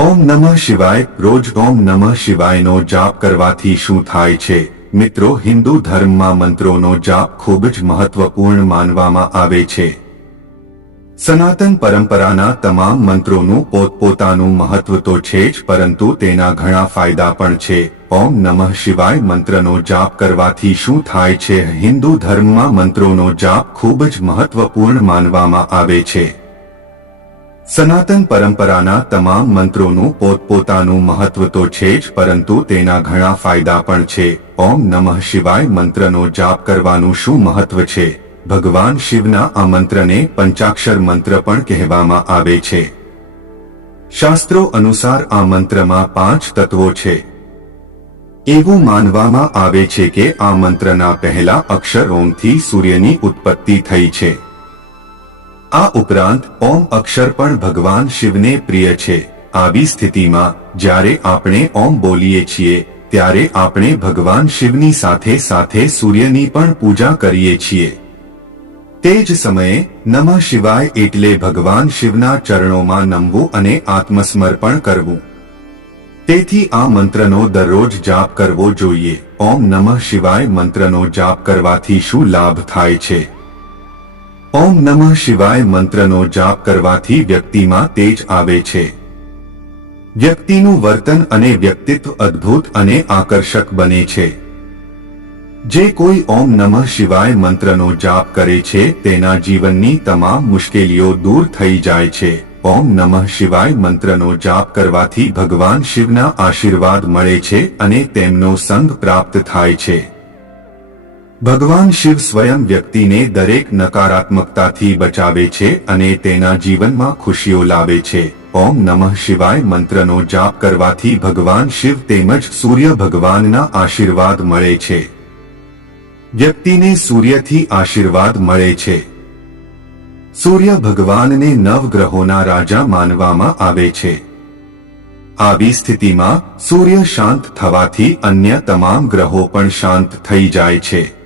ઓમ નમઃ શિવાય, રોજ ઓમ નમઃ શિવાયનો જાપ કરવાથી શું થાય છે? મિત્રો, હિન્દુ ધર્મમાં મંત્રોનો જાપ ખૂબ જ મહત્વપૂર્ણ માનવામાં આવે છે. સનાતન પરંપરાના તમામ મંત્રોનું પોતપોતાનું મહત્વ તો છે જ, પરંતુ તેના ઘણા ફાયદા પણ છે. ઓમ નમઃ શિવાય મંત્રનો જાપ કરવાથી શું થાય છે? હિન્દુ ધર્મમાં મંત્રોનો જાપ ખૂબ જ મહત્વપૂર્ણ માનવામાં આવે છે. સનાતન પરંપરાના તમામ મંત્રોનું પોતપોતાનું મહત્વ તો છે જ, પરંતુ તેના ઘણા ફાયદા પણ છે. ઓમ નમઃ શિવાય મંત્રનો જાપ કરવાનું શું મહત્વ છે? ભગવાન શિવના આ મંત્રને પંચાક્ષર મંત્ર પણ કહેવામાં આવે છે. શાસ્ત્રો અનુસાર આ મંત્રમાં પાંચ તત્વો છે. એવું માનવામાં આવે છે કે આ મંત્રના પહેલા અક્ષર ઓમથી સૂર્યની ઉત્પત્તિ થઈ છે. આ ઉપરાંત ઓમ અક્ષર પણ ભગવાન શિવને પ્રિય છે. આવી સ્થિતિમાં, જ્યારે આપણે ઓમ બોલીએ છીએ, ત્યારે આપણે ભગવાન શિવની સાથે સાથે સૂર્યની પણ પૂજા કરીએ છીએ. તે જ સમયે, નમઃ શિવાય એટલે ભગવાન શિવના ચરણોમાં નમવું અને આત્મસમર્પણ કરવું. તેથી આ મંત્રનો દરરોજ જાપ કરવો જોઈએ. ઓમ નમઃ શિવાય મંત્રનો જાપ કરવાથી શું લાભ થાય છે? ઓમ નમઃ શિવાય મંત્રનો જાપ કરવાથી વ્યક્તિમાં તેજ આવે છે. વ્યક્તિનું વર્તન અને વ્યક્તિત્વ અદ્ભુત અને આકર્ષક બને છે. જે કોઈ ઓમ નમઃ શિવાય મંત્રનો જાપ કરે છે, તેના જીવનની તમામ મુશ્કેલીઓ દૂર થઈ જાય છે. ઓમ નમઃ શિવાય મંત્રનો જાપ કરવાથી ભગવાન શિવના આશીર્વાદ મળે છે અને તેમનો સંગ પ્રાપ્ત થાય છે. ભગવાન શિવ સ્વયં વ્યક્તિને દરેક નકારાત્મકતાથી બચાવે છે અને તેના જીવનમાં ખુશીઓ લાવે છે. ઓમ નમઃ શિવાય મંત્રનો જાપ કરવાથી ભગવાન શિવ તેમજ સૂર્ય ભગવાનના આશીર્વાદ મળે છે. વ્યક્તિને સૂર્યથી આશીર્વાદ મળે છે. સૂર્ય ભગવાનને નવગ્રહોના રાજા માનવામાં આવે છે. આવી સ્થિતિમાં સૂર્ય શાંત થવાથી અન્ય તમામ ગ્રહો પણ શાંત થઈ જાય છે.